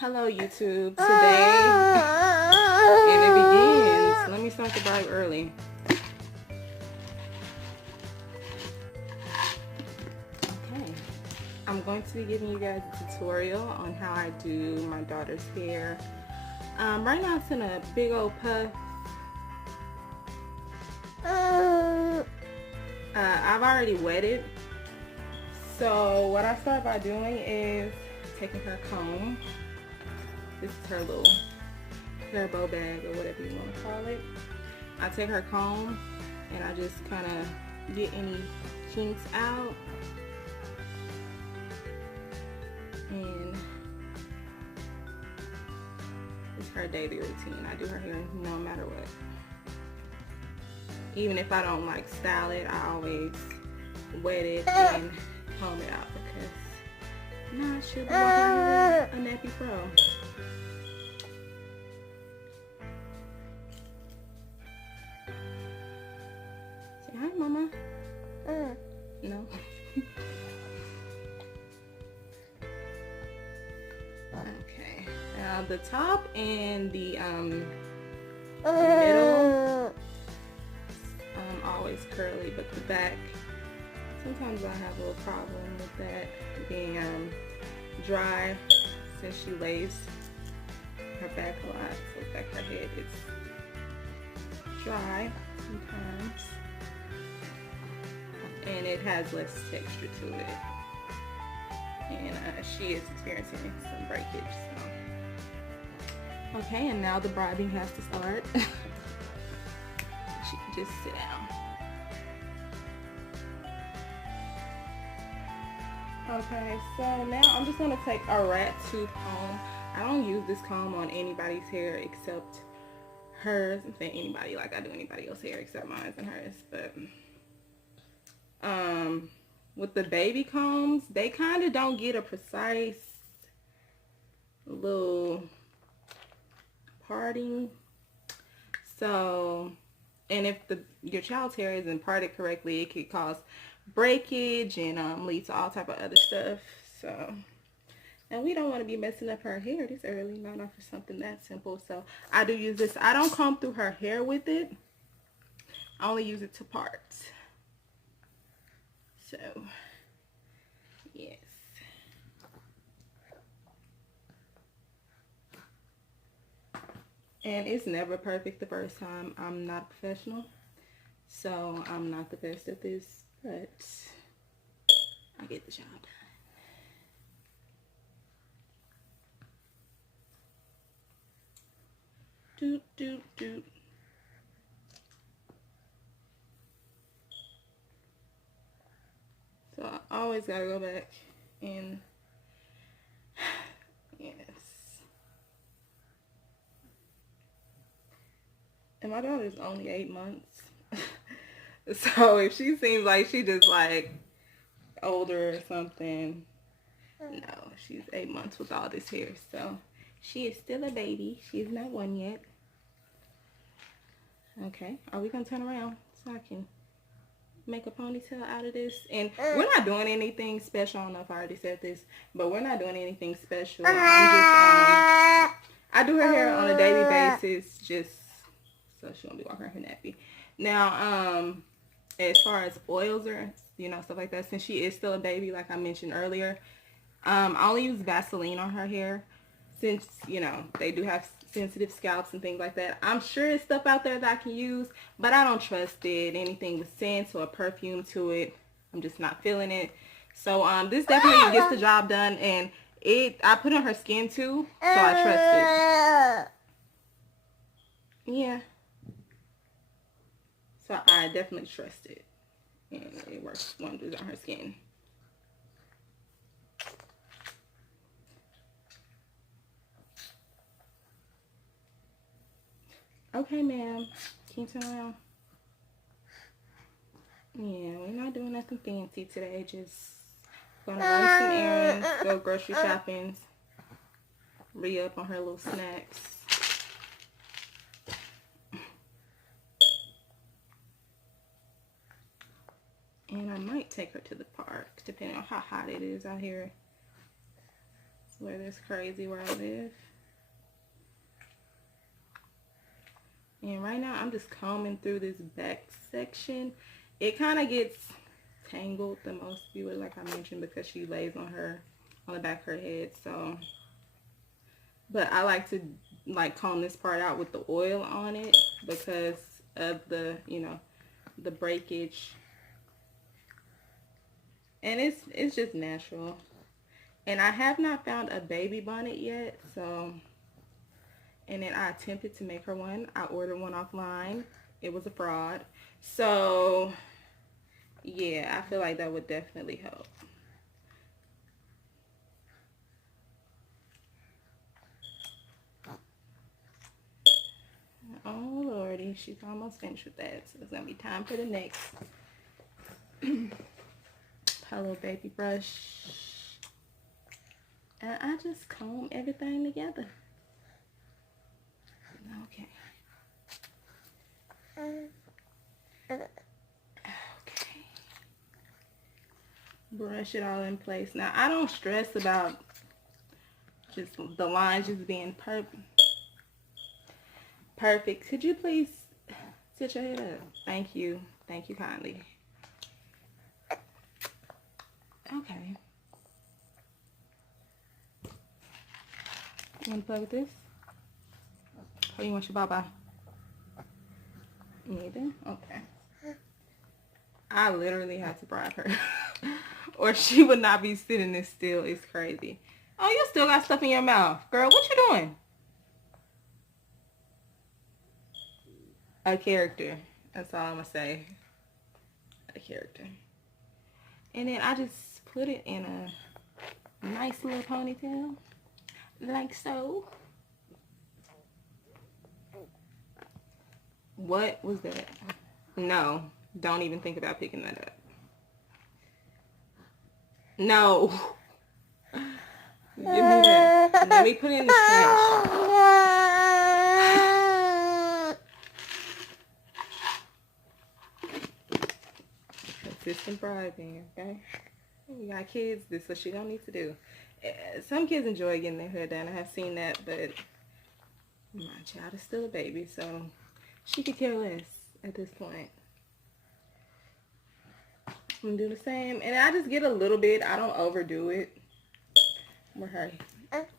Hello YouTube. Today and it begins. Let me start the vibe early. Okay. I'm going to be giving you guys a tutorial on how I do my daughter's hair. Right now it's in a big old puff. I've already wetted. So what I start by doing is taking her comb. This is her little hair bow bag or whatever you want to call it. I take her comb and I just kind of get any kinks out. And it's her daily routine. I do her hair no matter what. Even if I don't like style it, I always wet it and comb it out because now I should be walking with a nappy fro. Say hi, Mama. No. Okay. Now the top and the middle, always curly, but the back, sometimes I have a little problem with that being dry since she lays her back a lot. So the back of her head is dry sometimes, and it has less texture to it. And she is experiencing some breakage. So. Okay, and now the bribing has to start. She can just sit down. Okay, so now I'm just going to take a rat tooth comb. I don't use this comb on anybody's hair except hers. I'm saying anybody like I do anybody else's hair except mine and hers. But with the baby combs, they kind of don't get a precise little parting. So, and if your child's hair isn't parted correctly, it could cause breakage and lead to all type of other stuff. So, and we don't want to be messing up her hair this early, not for something that simple. So I do use this. I don't comb through her hair with it. I only use it to part. So yes. And it's never perfect the first time. I'm not a professional, so I'm not the best at this, but I get the job done. Doot, doot, doot. So I always gotta go back and yes. And my daughter's only 8 months. So if she seems like she just like older or something, no, she's 8 months with all this hair. So she is still a baby. She's not 1 yet. Okay, are we gonna turn around so I can make a ponytail out of this? And we're not doing anything special. I don't know if I already said this, but we're not doing anything special. I'm just I do her hair on a daily basis just so she won't be walking around her nappy. Now as far as oils or stuff like that, since she is still a baby like I mentioned earlier, I only use Vaseline on her hair since they do have sensitive scalps and things like that. I'm sure there's stuff out there that I can use, but I don't trust it. Anything with scent or a perfume to it, I'm just not feeling it. So this definitely gets the job done, and I put on her skin too, so I trust it. Yeah. So I definitely trust it, and it works wonders on her skin. Okay, ma'am. Can you turn around? Yeah, we're not doing nothing fancy today. Just gonna run some errands, go grocery shopping, re-up on her little snacks. And I might take her to the park, depending on how hot it is out here. Where it's crazy where I live. And right now I'm just combing through this back section. It kind of gets tangled the most viewers, like I mentioned, because she lays on the back of her head. So, but I like to like comb this part out with the oil on it because of the, you know, the breakage. And it's just natural. And I have not found a baby bonnet yet, so, and then I attempted to make her one. I ordered one offline. It was a fraud. So, yeah, I feel like that would definitely help. Oh, Lordy, she's almost finished with that. So it's going to be time for the next. Hello, baby brush. And I just comb everything together. Okay. Okay. Brush it all in place. Now, I don't stress about just the lines just being perfect. Could you please sit your head up? Thank you. Thank you kindly. Okay. You want to play with this? Or you want your baba? Neither? Okay. I literally had to bribe her. Or she would not be sitting this still. It's crazy. Oh, you still got stuff in your mouth. Girl, what you doing? A character. That's all I'm going to say. A character. And then I just put it in a nice little ponytail. Like so. What was that? No. Don't even think about picking that up. No. Give me that. Let me put it in the trash. Consistent bribing, okay? We got kids. This is what she don't need to do. Some kids enjoy getting their hair done. I have seen that, but my child is still a baby, so she could care less at this point. I'm gonna do the same, and I just get a little bit. I don't overdo it with her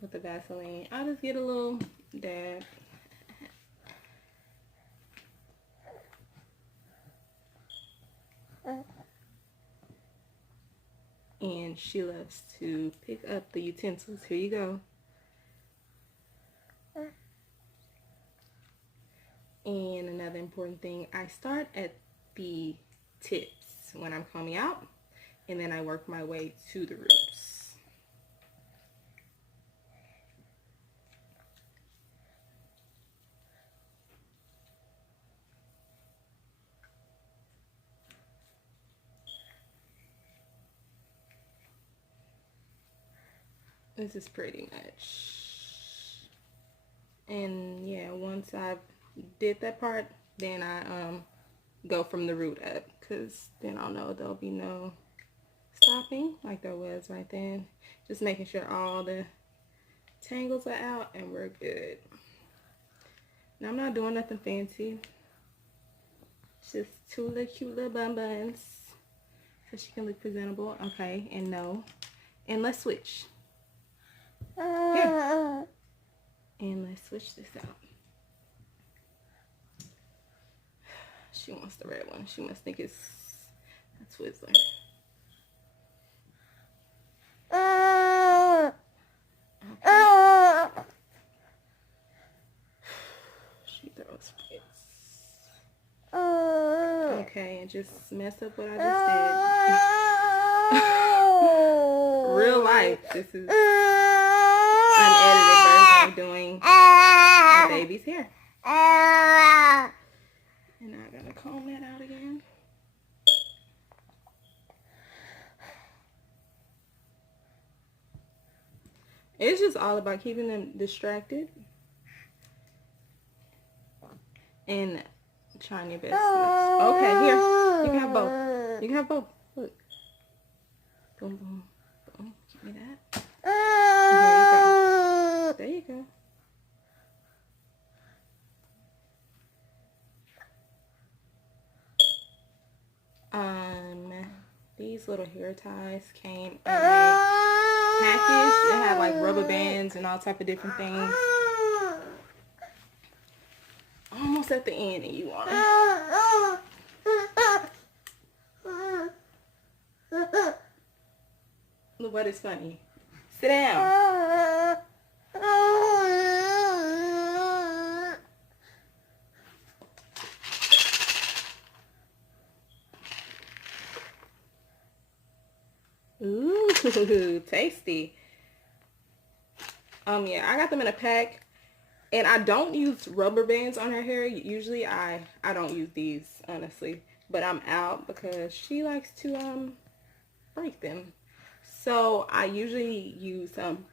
with the Vaseline. I just get a little dab. And she loves to pick up the utensils. Here you go. And another important thing, I start at the tips when I'm combing out, and then I work my way to the roots. This is pretty much. And yeah, once I've did that part, then I go from the root up, because then I'll know there'll be no stopping like there was right then. Just making sure all the tangles are out and we're good. Now I'm not doing nothing fancy. It's just two little cute little bun buns so she can look presentable. Okay, and no. And let's switch. Here. And let's switch this out. She wants the red one. She must think it's a Twizzler. Okay. She throws fits. Okay, and just mess up what I just did. Real life. This is unedited version of doing a baby's hair. And I gotta comb that out again. It's just all about keeping them distracted and trying your best. Okay, here. You can have both. You can have both. Look. Boom, boom, boom. Give me that. There you go. little hair ties came in a package. It had like rubber bands and all type of different things. Almost at the end, and you are. Look, what is funny? Sit down. Ooh, tasty. Yeah, I got them in a pack, and I don't use rubber bands on her hair. Usually I don't use these, honestly, but I'm out because she likes to break them. So I usually use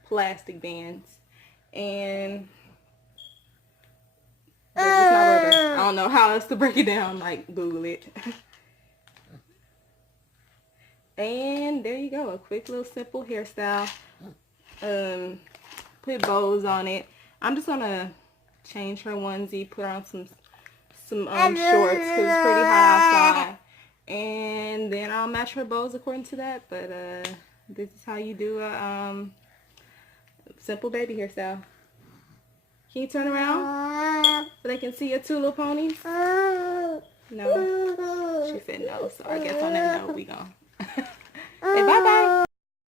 plastic bands, and they're just not rubber. I don't know how else to break it down, like Google it. And there you go, a quick little simple hairstyle. Put bows on it. I'm just gonna change her onesie, put on some shorts because it's pretty hot outside, and then I'll match her bows according to that. But this is how you do a simple baby hairstyle. Can you turn around so they can see your two little ponies? No, she said no, so I guess on that note we gone. Say bye bye.